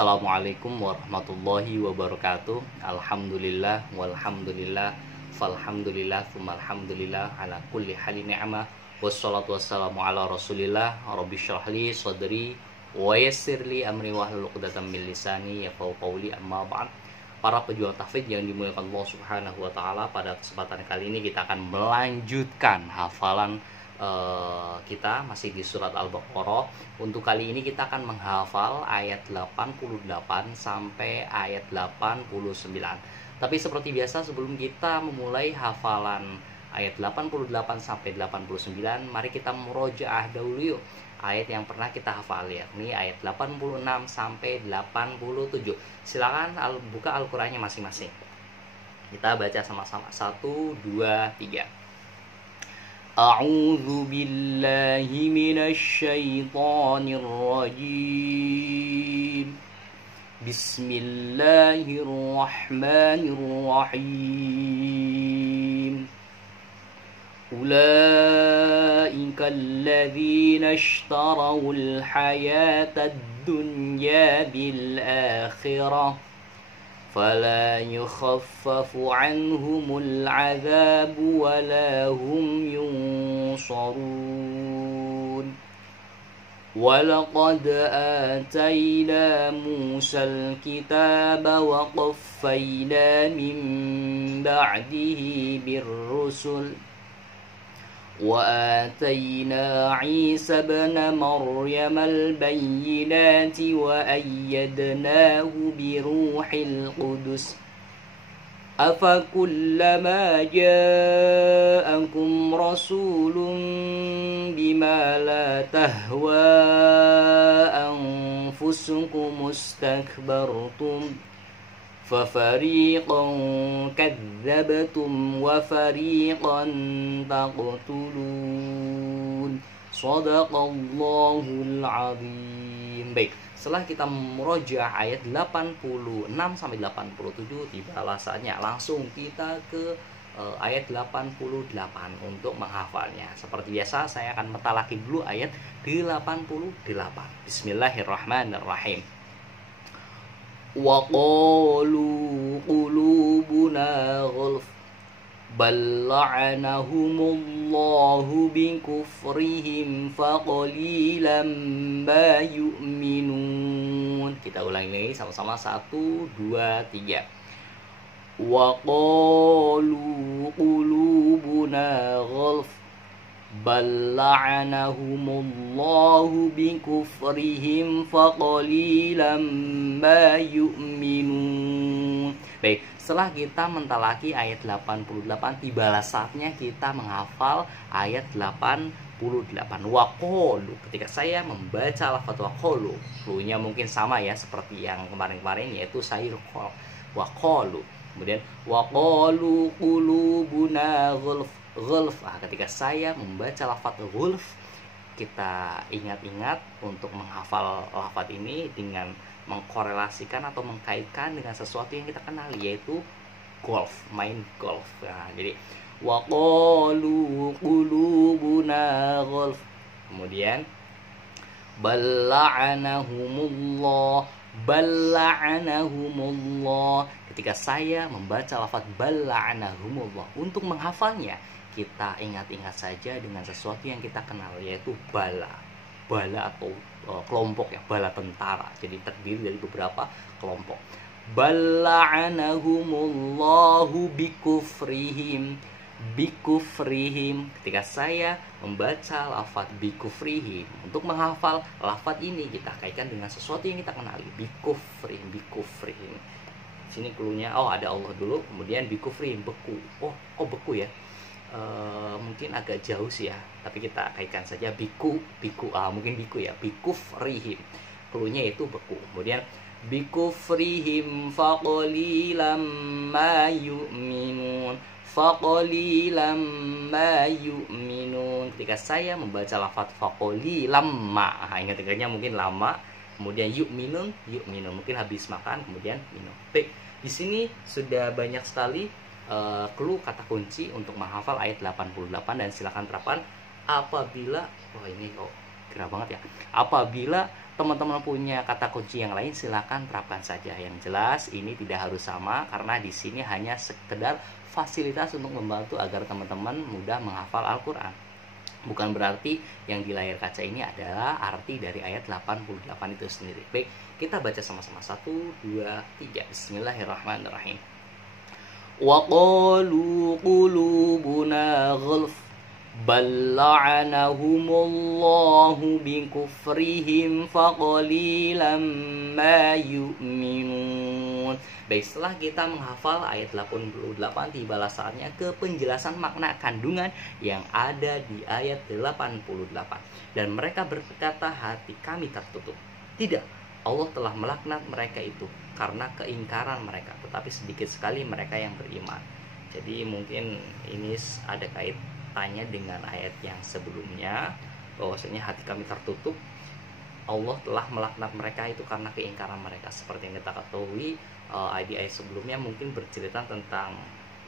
Assalamualaikum warahmatullahi wabarakatuh. Alhamdulillah walhamdulillah falhamdulillah tsummalhamdulillah ala kulli halin ni'mah wassalatu wassalamu ala rasulillah rabbi syrahli sadri wa yassirli amri wahlul 'uqdatam min lisani yafqahu qawli amma ba'd. Para pejuang tahfidz yang dimuliakan Allah Subhanahu wa taala, pada kesempatan kali ini kita akan melanjutkan hafalan kita masih di surat Al-Baqarah. Untuk kali ini kita akan menghafal ayat 88 sampai ayat 89. Tapi seperti biasa, sebelum kita memulai hafalan ayat 88 sampai 89, mari kita murojaah dahulu yuk ayat yang pernah kita hafal, yakni ayat 86 sampai 87. Silakan buka Al-Qur'annya masing-masing. Kita baca sama-sama. 1 2 3. A'udzu billahi minasy syaithanir rajim. Bismillahirrahmanirrahim. Ulaika alladzina ishtarawul hayatad dunya bil akhirah فلا يخفف عنهم العذاب ولا هم ينصرون ولقد آتينا موسى الكتاب وقفينا من بعده بالرسل وآتينا عيسى ابن مريم البينات وأيدناه بروح القدس أفكلما جاءكم رسول بما لا تهوى أنفسكم استكبرتم ففريقا كذبتم وفريقا تقتلون صدق الله العظيم. Baik, setelah kita meroja ayat 86 sampai 87, tibalah saatnya langsung kita ke ayat 88 untuk menghafalnya. Seperti biasa, saya akan mentalaki dulu ayat 88. Bismillahirrahmanirrahim. وَقَالُوا قُلُوبُنَا غُلْفٌ بَلْ لَعَنَهُمُ اللَّهُ بِكُفْرِهِمْ فَقَلِيلًا مَا يُؤْمِنُونَ. Kita ulangi lagi sama-sama. 1 2 3. وَقَالُوا قُلُوبُنَا غُلْفٌ بَلْ لَعَنَهُمُ اللَّهُ بِكُفْرِهِمْ فَقَلِيلًا مَا يُؤْمِنُونَ. Baik, setelah kita mentalaki ayat 88, tibalah saatnya kita menghafal ayat 88. Waqalu, ketika saya membaca lafaz waqalu, cluenya mungkin sama ya seperti yang kemarin-kemarin, yaitu sayur waqalu. Kemudian waqalu qulubuna ghulf. Ketika saya membaca lafaz ghulf, kita ingat-ingat untuk menghafal lafaz ini dengan mengkorelasikan atau mengkaitkan dengan sesuatu yang kita kenali, yaitu golf, main golf. Nah, jadi waqalu qulubuna ghulf. Kemudian balla'anahumullah. Ketika saya membaca lafaz balla'anahumullah, untuk menghafalnya kita ingat-ingat saja dengan sesuatu yang kita kenal, yaitu bala atau kelompok ya, bala tentara. Jadi terdiri dari beberapa kelompok. Balla'anahumullahu bikufrihim. Ketika saya membaca lafaz bikufrihim, untuk menghafal lafaz ini kita kaitkan dengan sesuatu yang kita kenali, bikufrihim. Sini cluenya, ada Allah dulu, kemudian bikufrihim, beku. Kok beku ya? Mungkin agak jauh sih ya, tapi kita kaitkan saja biku, mungkin biku ya, bikufrihim. Cluenya itu beku. Kemudian bikufrihim faqalilam ma yu'minun. Ketika saya membaca lafaz faqalilam ma, ingat-ingatnya mungkin lama, kemudian yu'minun, mungkin habis makan kemudian minum. Baik, di sini sudah banyak sekali clue kata kunci untuk menghafal ayat 88, dan silakan terapkan apabila ini kok Gerah banget ya. Apabila teman-teman punya kata kunci yang lain, silakan terapkan saja. Yang jelas ini tidak harus sama, karena di sini hanya sekedar fasilitas untuk membantu agar teman-teman mudah menghafal Al-Quran. Bukan berarti yang di layar kaca ini adalah arti dari ayat 88 itu sendiri. Baik, kita baca sama-sama. 1, 2, 3. Bismillahirrahmanirrahim. Wa qalu qulubuna ghulf bal la'anahumullahu bikufrihim faqalilan ma yu'minun. Baik, setelah kita menghafal ayat 88, tibalah saatnya ke penjelasan makna kandungan yang ada di ayat 88. Dan mereka berkata, hati kami tertutup. Tidak, Allah telah melaknat mereka itu karena keingkaran mereka, tetapi sedikit sekali mereka yang beriman. Jadi mungkin ini ada kaitannya dengan ayat yang sebelumnya, bahwasanya hati kami tertutup. Allah telah melaknat mereka itu karena keingkaran mereka. Seperti yang kita ketahui, di ayat sebelumnya mungkin bercerita tentang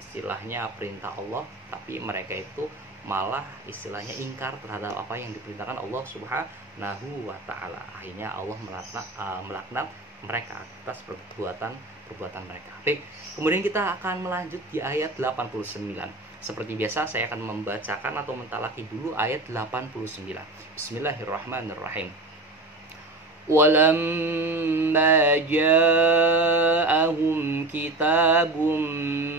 istilahnya perintah Allah, tapi mereka itu malah istilahnya ingkar terhadap apa yang diperintahkan Allah Subhanahu wa ta'ala. Akhirnya Allah melaknat mereka atas perbuatan mereka. Baik, kemudian kita akan melanjut di ayat 89. Seperti biasa saya akan membacakan atau mentalaki dulu ayat 89. Bismillahirrahmanirrahim. Walamma ja'ahum kitabun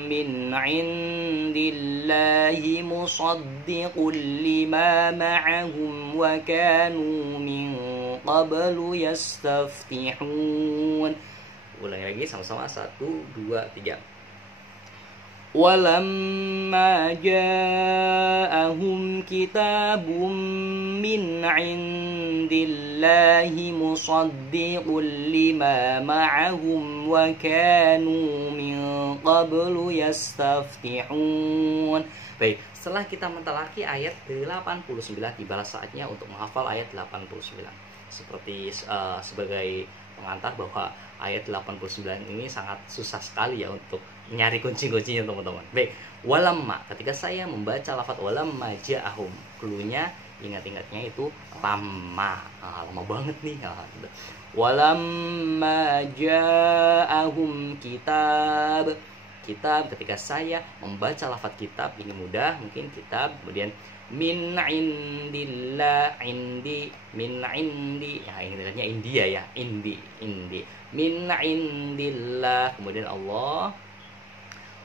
min 'indillahi musaddiqun lima ma'ahum wa kanu min qablu yastaftihun. Ulangi lagi sama-sama. 1, 2, 3. Walamma ja'ahum kitabun min 'indillahi musaddiqun lima ma'ahum wa kanu min qablu yastaftihun. Baik, setelah kita mentalaki ayat 89, tibalah saatnya untuk menghafal ayat 89. Seperti sebagai pengantar bahwa ayat 89 ini sangat susah sekali ya untuk nyari kunci-kuncinya teman-teman. Baik, walamma, ketika saya membaca lafaz walamma ja'ahum, cluenya ingat-ingatnya itu lama. Lama banget nih. Walamma ja'ahum kitab, ketika saya membaca lafaz kitab, ini mudah, mungkin kitab, kemudian min indillah, min indi, ya ingatnya India ya, indi min indillah, kemudian Allah.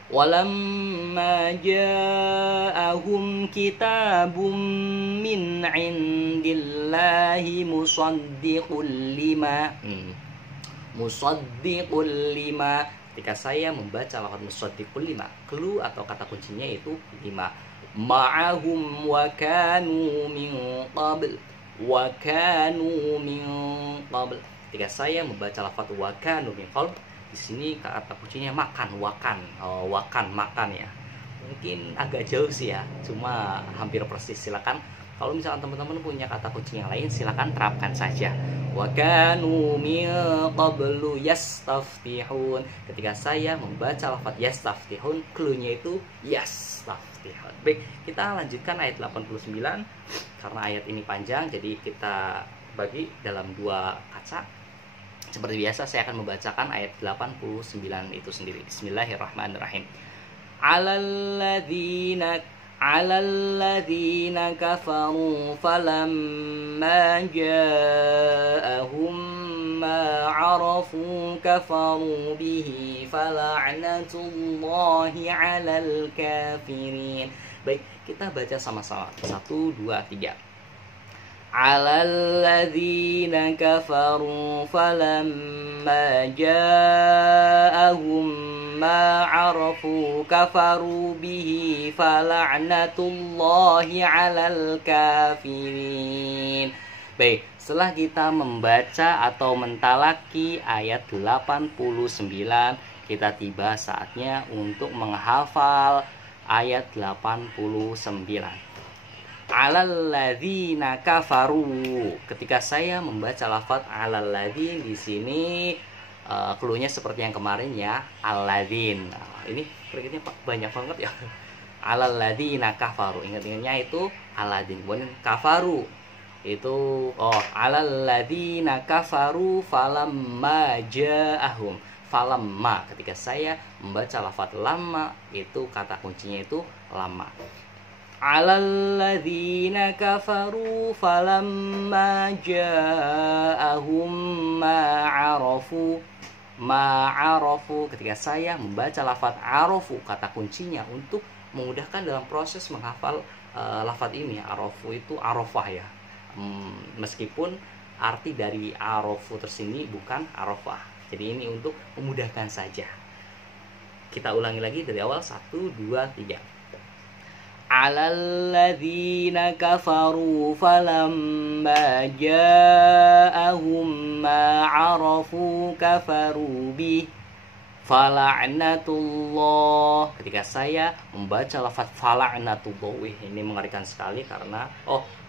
Walamma ja'ahum kitabun min indillahi musaddiqul lima, ketika saya membaca lafaz musaddiqul lima, clue atau kata kuncinya itu 5, ma'ahum wa kanu min qabl, ketika saya membaca lafaz wa kanu min qabl, di sini kata kuncinya makan, makan ya. Mungkin agak jauh sih ya, cuma hampir persis. Silakan kalau misalkan teman-teman punya kata kunci yang lain, silakan terapkan saja. Wa kanu min qablu yastaftihun, ketika saya membaca lafaz yastaftihun, cluenya itu yastaftihun. Baik, kita lanjutkan ayat 89. Karena ayat ini panjang, jadi kita bagi dalam 2 kaca. Seperti biasa saya akan membacakan ayat 89 itu sendiri. Bismillahirrahmanirrahim. Alalladzina kafaru falamma ja'ahum ma 'arafu kafaru bihi fala'natullahi 'alal kafirin. Baik, kita baca sama-sama. 1, 2, 3. Alalladzina kafaru falamma ja'ahum ma 'arafu kafaru bihi fala'natullahi 'alal kafirin. Baik, setelah kita membaca atau mentalaki ayat 89, kita tiba saatnya untuk menghafal ayat 89. Alalladzina kafaru, ketika saya membaca lafaz alalladzin di sini, cluenya seperti yang kemarin ya, alladzin. Ini berikutnya banyak banget ya. Alalladzina kafaru, ingat-ingatnya itu alladzin, kemudian kafaru. Itu alal ladzina kafaru falamma ja'ahum. Falamma, ketika saya membaca lafaz lamma, itu kata kuncinya itu lama. Alal ladzina kafaru falamma ja'ahum ma'arafu. Ketika saya membaca lafaz arafu, kata kuncinya untuk memudahkan dalam proses menghafal lafaz ini. Arafu itu arafah ya. Meskipun arti dari arafu tersini bukan arafah. Jadi ini untuk memudahkan saja. Kita ulangi lagi dari awal. 1, 2, 3. Alal ladzina kafaru falamma ja'ahum ma'arafu kafaru bih fala'natullah. Ketika saya membaca lafaz fala'natullah, ini mengerikan sekali karena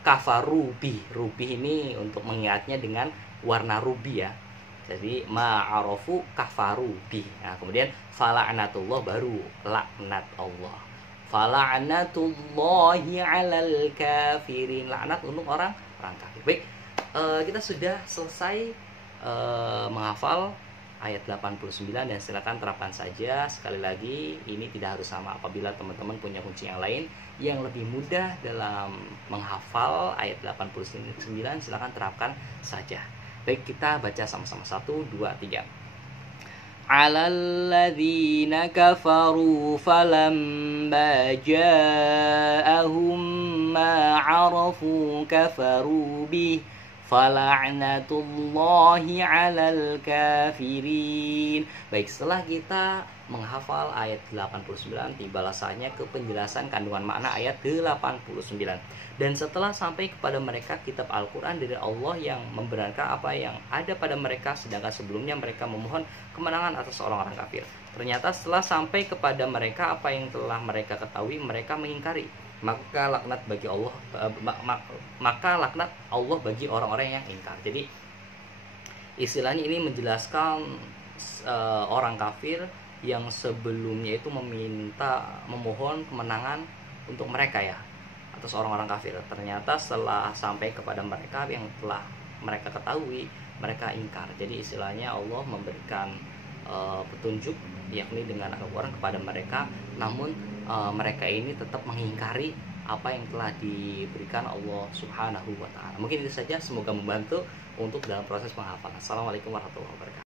kafarubi. Rubi ini untuk mengingatnya dengan warna rubi ya. Jadi ma'arafu kafarubi. Nah, kemudian fala'natullah baru laknat Allah. Fala'natullahi 'alal kafirin. Laknat untuk orang kafir. Baik, kita sudah selesai menghafal ayat 89 dan silakan terapkan saja. Sekali lagi, ini tidak harus sama. Apabila teman-teman punya kunci yang lain yang lebih mudah dalam menghafal ayat 89, silakan terapkan saja. Baik, kita baca sama-sama. 1, 2, 3. Alal ladzina kafaru falamma ja'ahum ma'arafu kafaru bih fala'natullahi 'alal kafirin. Baik, setelah kita menghafal ayat 89, tibalah saatnya ke penjelasan kandungan makna ayat 89. Dan setelah sampai kepada mereka kitab Al-Quran dari Allah yang membenarkan apa yang ada pada mereka, sedangkan sebelumnya mereka memohon kemenangan atas orang-orang kafir. Ternyata setelah sampai kepada mereka apa yang telah mereka ketahui, mereka mengingkari. Maka laknat Allah bagi orang-orang yang ingkar. Jadi istilahnya ini menjelaskan orang kafir yang sebelumnya itu memohon kemenangan untuk mereka ya, atas orang-orang kafir. Ternyata setelah sampai kepada mereka yang telah mereka ketahui, mereka ingkar. Jadi istilahnya Allah memberikan petunjuk yakni dengan Al-Quran kepada mereka, namun mereka ini tetap mengingkari apa yang telah diberikan Allah Subhanahu wa ta'ala. Mungkin itu saja, semoga membantu untuk dalam proses penghafalan. Assalamualaikum warahmatullahi wabarakatuh.